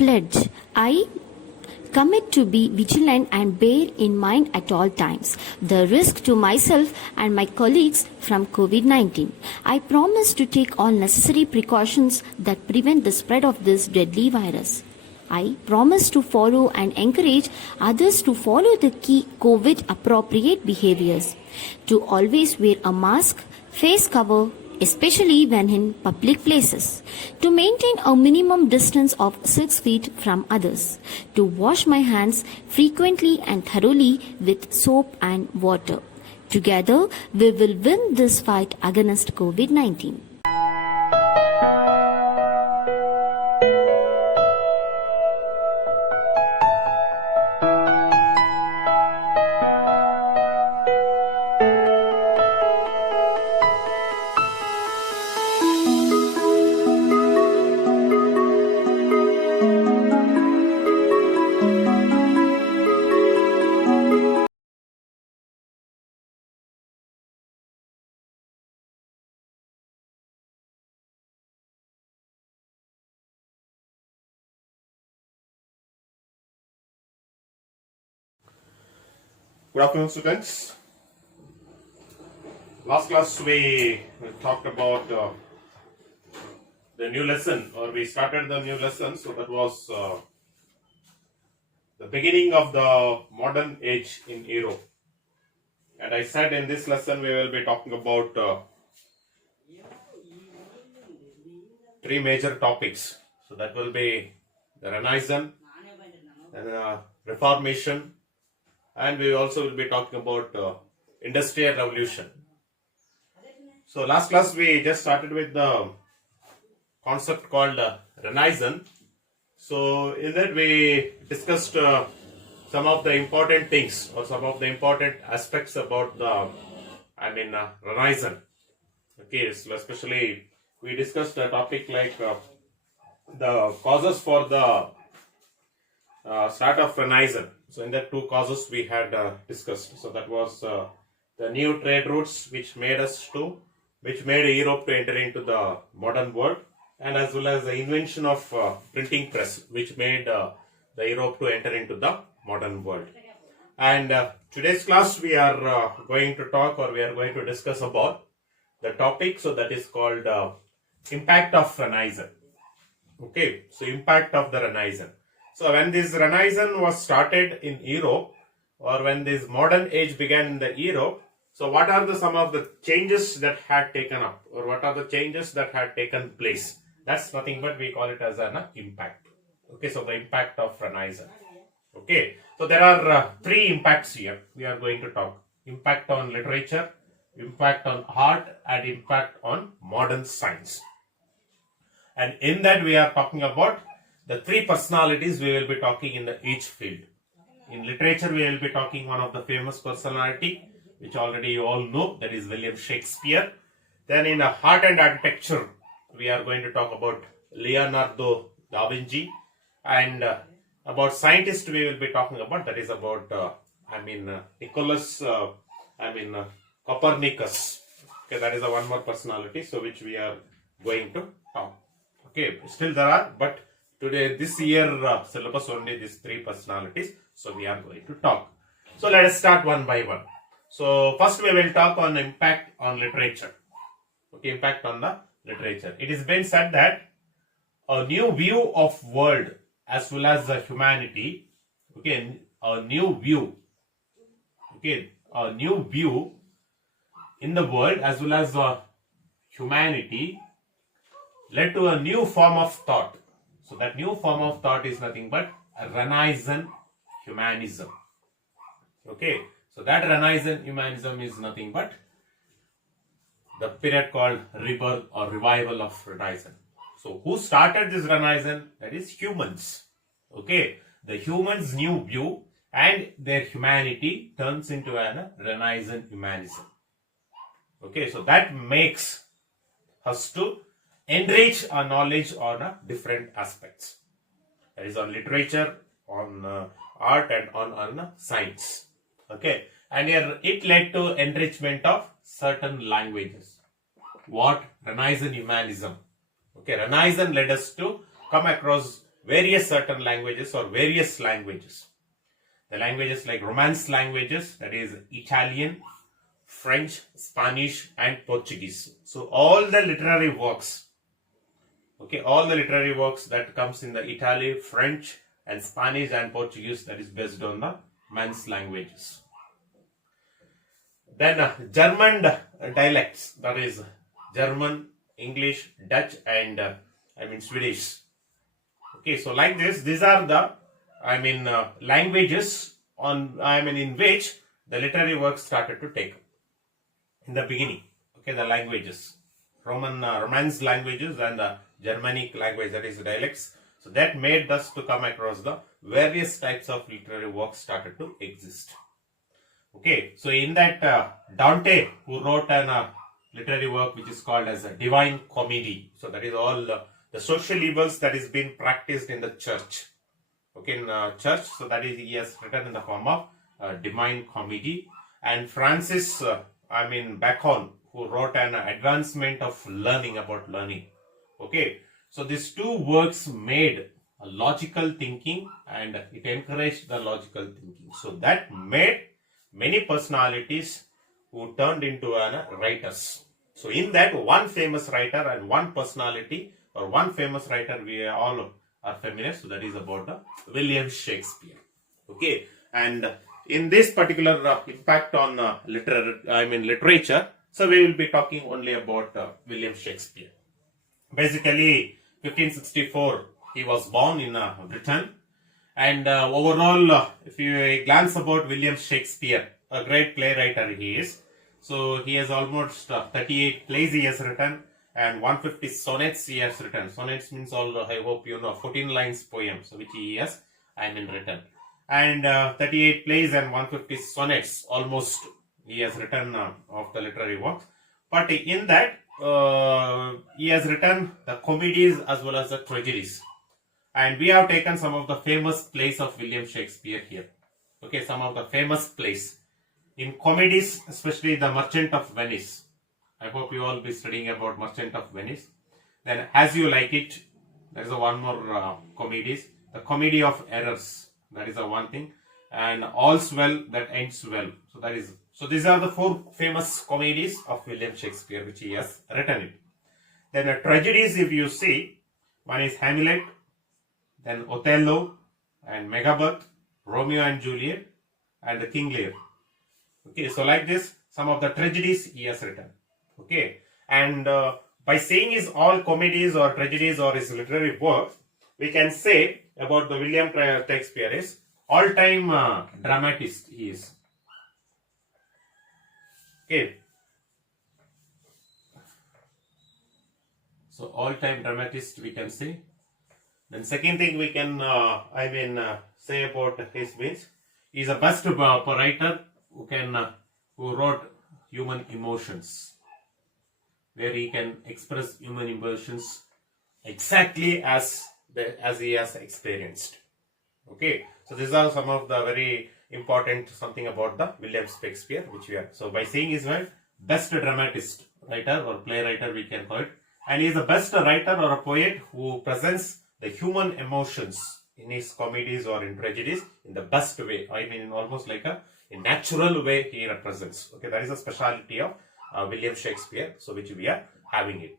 Pledge. I commit to be vigilant and bear in mind at all times the risk to myself and my colleagues from COVID-19. I promise to take all necessary precautions that prevent the spread of this deadly virus. I promise to follow and encourage others to follow the key COVID appropriate behaviors, to always wear a mask, face cover, especially when in public places, to maintain a minimum distance of 6 feet from others, to wash my hands frequently and thoroughly with soap and water. Together, we will win this fight against COVID-19. Good afternoon, students. Last class we talked about the new lesson, or we started the new lesson. So that was the beginning of the modern age in Europe. And I said in this lesson we will be talking about three major topics. So that will be the Renaissance, then Reformation, and we also will be talking about Industrial Revolution. So last class we just started with the concept called Renaissance. So in that we discussed some of the important things or some of the important aspects about the Renaissance. Okay, so especially we discussed a topic like the causes for the start of Renaissance. So in that two causes we had discussed. So that was the new trade routes which made Europe to enter into the modern world, and as well as the invention of printing press which made the Europe to enter into the modern world. And today's class we are going to talk, or we are going to discuss about the topic. So that is called impact of Renaissance. Okay, so impact of the Renaissance. So when this Renaissance was started in Europe, or when this modern age began in the Europe, so what are some of the changes that had taken up, or what are the changes that had taken place? That's nothing but we call it as an impact. Okay, so the impact of Renaissance. Okay, so there are three impacts here we are going to talk. Impact on literature, impact on art, and impact on modern science. And in that we are talking about the three personalities we will be talking in each field. In literature, we will be talking one of the famous personality, which already you all know, that is William Shakespeare. Then in art and architecture, we are going to talk about Leonardo da Vinci. And about scientists, we will be talking about, that is about Copernicus. Okay, that is one more personality, so which we are going to talk. Okay, still there are, but today, this year syllabus only these three personalities, so we are going to talk. So let us start one by one. So first we will talk on impact on literature. Okay, impact on the literature. It is been said that a new view of world as well as the humanity, okay, a new view in the world as well as humanity led to a new form of thought. So that new form of thought is nothing but a Renaissance humanism. Okay, so that Renaissance humanism is nothing but the period called rebirth or revival of Renaissance. So who started this Renaissance? That is humans. Okay, the humans' new view and their humanity turns into a Renaissance humanism. Okay, so that makes us to enrich our knowledge on different aspects. That is on literature, on art, and on science. Okay, and here it led to enrichment of certain languages. What? Renaissance humanism. Okay, Renaissance led us to come across various certain languages or various languages. The languages like Romance languages, that is Italian, French, Spanish and Portuguese. So all the literary works, okay, all the literary works that comes in the Italy, French and Spanish and Portuguese, that is based on the Romance languages. Then German dialects, that is German, English, Dutch and Swedish. Okay, so like this, these are the languages in which the literary works started to take in the beginning. Okay, the languages, Romance languages and the Germanic language, that is dialects. So that made us to come across the various types of literary works started to exist. Okay, so in that Dante, who wrote an literary work which is called as a Divine Comedy. So that is all the social evils that is being practiced in the church. Okay, in church. So that is, he has written in the form of Divine Comedy. And Francis, Bacon, who wrote an advancement of learning, about learning. Okay, so these two works made a logical thinking and it encouraged the logical thinking. So that made many personalities who turned into writers. So in that, one famous writer and one personality or one famous writer we all are familiar. So that is about the William Shakespeare. Okay, and in this particular impact on literature, so we will be talking only about William Shakespeare. Basically, 1564 he was born in Britain. And overall, if you glance about William Shakespeare, a great playwright he is. So he has almost 38 plays he has written and 150 sonnets he has written. Sonnets means all, I hope you know, 14 lines poems which he has written. And 38 plays and 150 sonnets almost he has written of the literary works. But in that, he has written the comedies as well as the tragedies. And we have taken some of the famous plays of William Shakespeare here. Okay, some of the famous plays. In comedies, especially The Merchant of Venice. I hope you all will be studying about Merchant of Venice. Then As You Like It, there is a one more comedies. The Comedy of Errors, that is a one thing. And All's Well That Ends Well. So these are the four famous comedies of William Shakespeare which he has written it. Then tragedies, if you see, one is Hamlet, then Othello and Macbeth, Romeo and Juliet, and the King Lear. Okay, so like this, some of the tragedies he has written. Okay, and by saying his all comedies or tragedies or his literary works, we can say about the William Shakespeare is all-time dramatist he is. Okay, so all-time dramatist we can say. Then second thing we can say about his means, he is a best writer who wrote human emotions, where he can express human emotions exactly as he has experienced. Okay, so these are some of the very important something about the William Shakespeare which we are. So by saying his word, best dramatist writer or playwright we can call it, and he is the best writer or a poet who presents the human emotions in his comedies or in tragedies in the best way. Almost like a natural way he represents. Okay, that is a speciality of William Shakespeare, so which we are having it.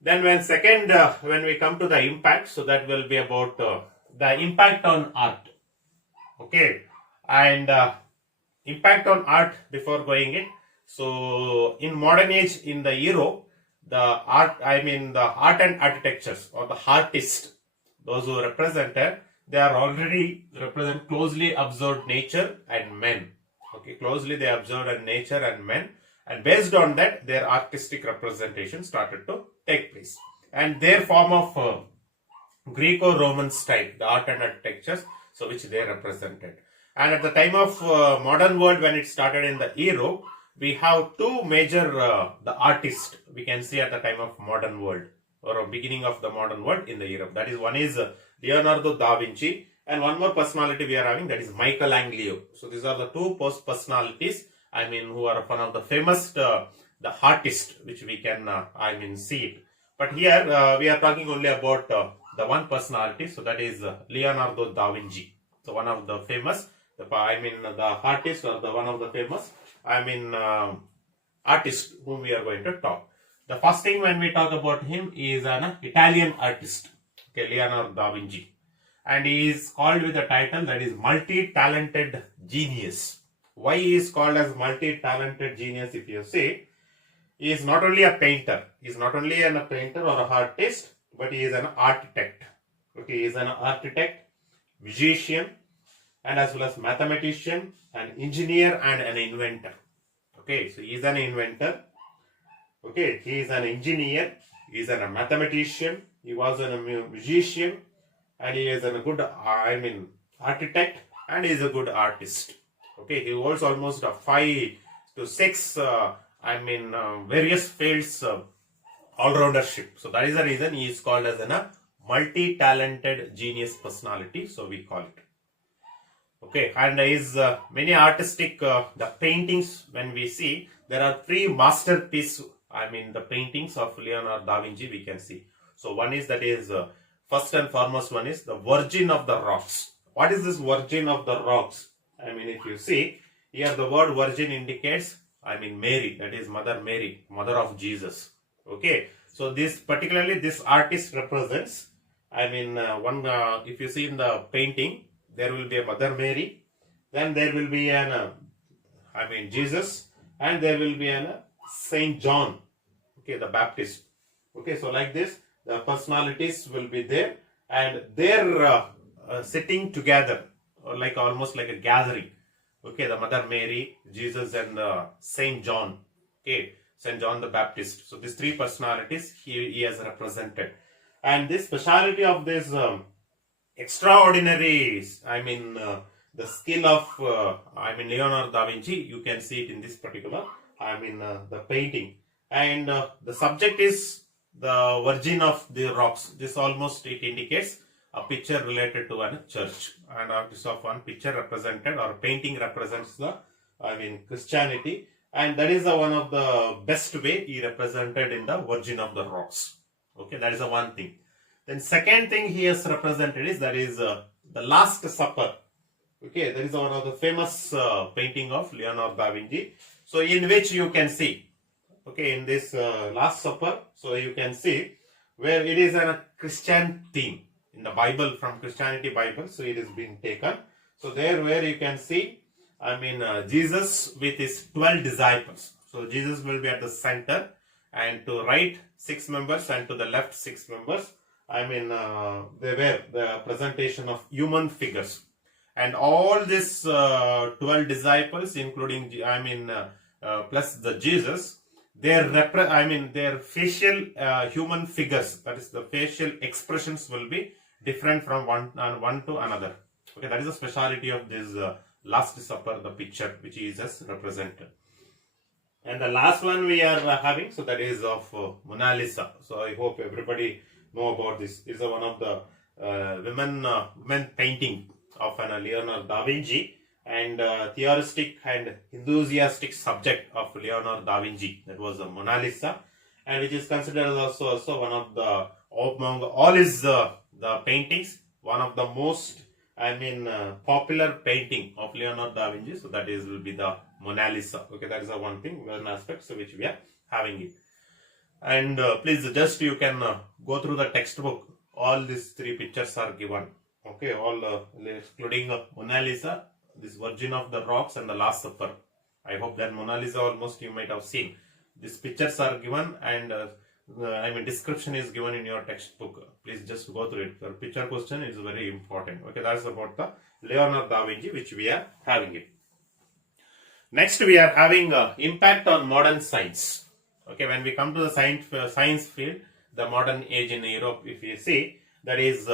Then when we come to the impact, so that will be about the impact on art. Okay, and impact on art before going in. So in modern age, in the Europe, the art and architectures or the artists, those who represented, they are already represent closely observed nature and men. Okay, closely they observed nature and men, and based on that, their artistic representation started to take place. And their form of Greco-Roman style, the art and architectures, so which they represented. And at the time of modern world, when it started in the Europe, we have two major the artists we can see at the time of modern world or beginning of the modern world in the Europe. That is, one is Leonardo da Vinci, and one more personality we are having, that is Michelangelo. So these are the two personalities who are one of the famous the artists which we can see it. But here we are talking only about the the one personality, so that is Leonardo da Vinci. So one of the famous, the artist or the one of the famous, artist whom we are going to talk. The first thing when we talk about him is an Italian artist, okay, Leonardo da Vinci, and he is called with the title that is multi-talented genius. Why he is called as multi-talented genius? If you see, he is not only a painter, he is not only a painter or an artist, but he is an architect. Okay, he is an architect, musician, and as well as mathematician, an engineer, and an inventor. Okay, so he is an inventor. Okay, he is an engineer, he is a mathematician, he was a musician, and he is a good, architect, and he is a good artist. Okay, he holds almost 5 to 6, various fields all-roundership. So that is the reason he is called as a multi-talented genius personality. So we call it. Okay, and his many artistic the paintings when we see, there are 3 masterpieces. The paintings of Leonardo da Vinci we can see. So one is that is first and foremost one is the Virgin of the Rocks. What is this Virgin of the Rocks? If you see here, the word Virgin indicates Mary, that is Mother Mary, mother of Jesus. Okay, so this particularly this artist represents. If you see in the painting, there will be a Mother Mary, then there will be an Jesus, and there will be an Saint John, okay, the Baptist. Okay, so like this, the personalities will be there, and they're sitting together, or like almost like a gathering. Okay, the Mother Mary, Jesus, and Saint John. Okay, Saint John the Baptist. So these 3 personalities he has represented, and this speciality of this extraordinary, the skill of Leonardo da Vinci, you can see it in this particular the painting, and the subject is the Virgin of the Rocks. This almost it indicates a picture related to a church, and this of one picture represented or painting represents the Christianity, and that is the one of the best way he represented in the Virgin of the Rocks. Okay, that is the one thing. Then second thing he has represented is that is the Last Supper. Okay, that is one of the famous painting of Leonardo da Vinci. So in which you can see, okay, in this Last Supper, so you can see where it is a Christian theme in the Bible, from Christianity Bible. So it is being taken. So there where you can see, Jesus with his 12 disciples. So Jesus will be at the center, and to right 6 members and to the left 6 members. They were the presentation of human figures, and all these 12 disciples, including plus the Jesus, their facial human figures, that is the facial expressions, will be different from one to another. Okay, that is the speciality of this Last Supper, the picture which Jesus represented. And the last one we are having, so that is of Mona Lisa. So I hope everybody know about this. This is one of the women painting of Leonardo da Vinci, and theoristic and enthusiastic subject of Leonardo da Vinci, that was the Mona Lisa, and which is considered also one of the, among all his the paintings, one of the most popular painting of Leonardo da Vinci. So that is will be the Mona Lisa. Okay, that is the one thing, one aspect, so which we are having it. And please just you can go through the textbook. All these 3 pictures are given. Okay, all including Mona Lisa, this Virgin of the Rocks, and the Last Supper. I hope that Mona Lisa almost you might have seen. These pictures are given, and description is given in your textbook. Please just go through it. The picture question is very important. Okay, that's about the Leonardo da Vinci, which we are having it. Next, we are having impact on modern science. Okay, when we come to the science field, the modern age in Europe, if you see, that is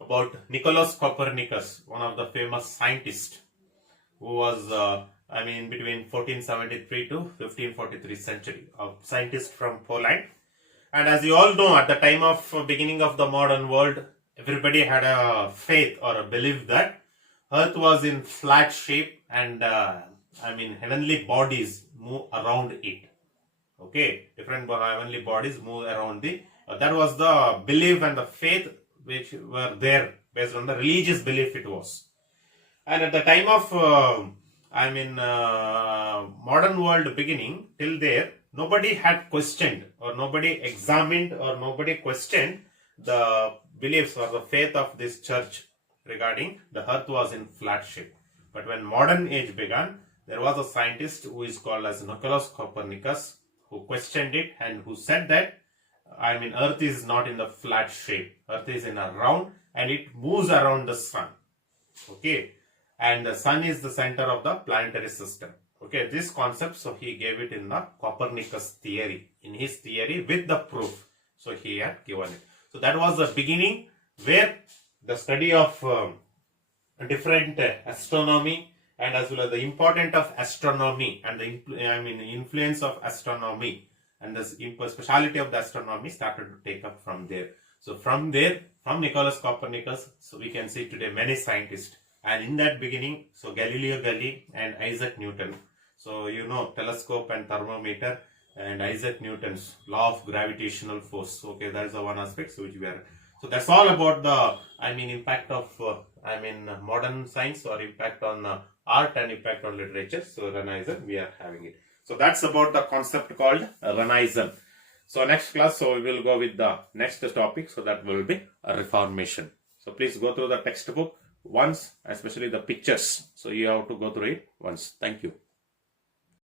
about Nicolaus Copernicus, one of the famous scientists, who was between 1473 to 1543 century, a scientist from Poland. And as you all know, at the time of beginning of the modern world, everybody had a faith or a belief that Earth was in flat shape, and heavenly bodies move around it. Okay, different heavenly bodies move around the. That was the belief and the faith which were there based on the religious belief it was. And at the time of, modern world beginning, till there, nobody had questioned or nobody examined or nobody questioned the beliefs or the faith of this church regarding the earth was in flat shape. But when modern age began, there was a scientist who is called as Nicolaus Copernicus who questioned it and who said that, earth is not in the flat shape. Earth is in a round and it moves around the sun. Okay. And the sun is the center of the planetary system. Okay, this concept, so he gave it in the Copernicus theory, in his theory with the proof. So he had given it. So that was the beginning where the study of different astronomy and as well as the importance of astronomy and the influence of astronomy and the speciality of the astronomy started to take up from there. So from there, from Nicolaus Copernicus, so we can see today many scientists. And in that beginning, so Galileo Galilei and Isaac Newton. So telescope and thermometer and Isaac Newton's law of gravitational force. Okay, that is the one aspect which we are. So that's all about the impact of modern science or impact on art and impact on literature. So Renaissance, we are having it. So that's about the concept called Renaissance. So next class, so we will go with the next topic. So that will be a Reformation. So please go through the textbook once, especially the pictures. So you have to go through it once. Thank you.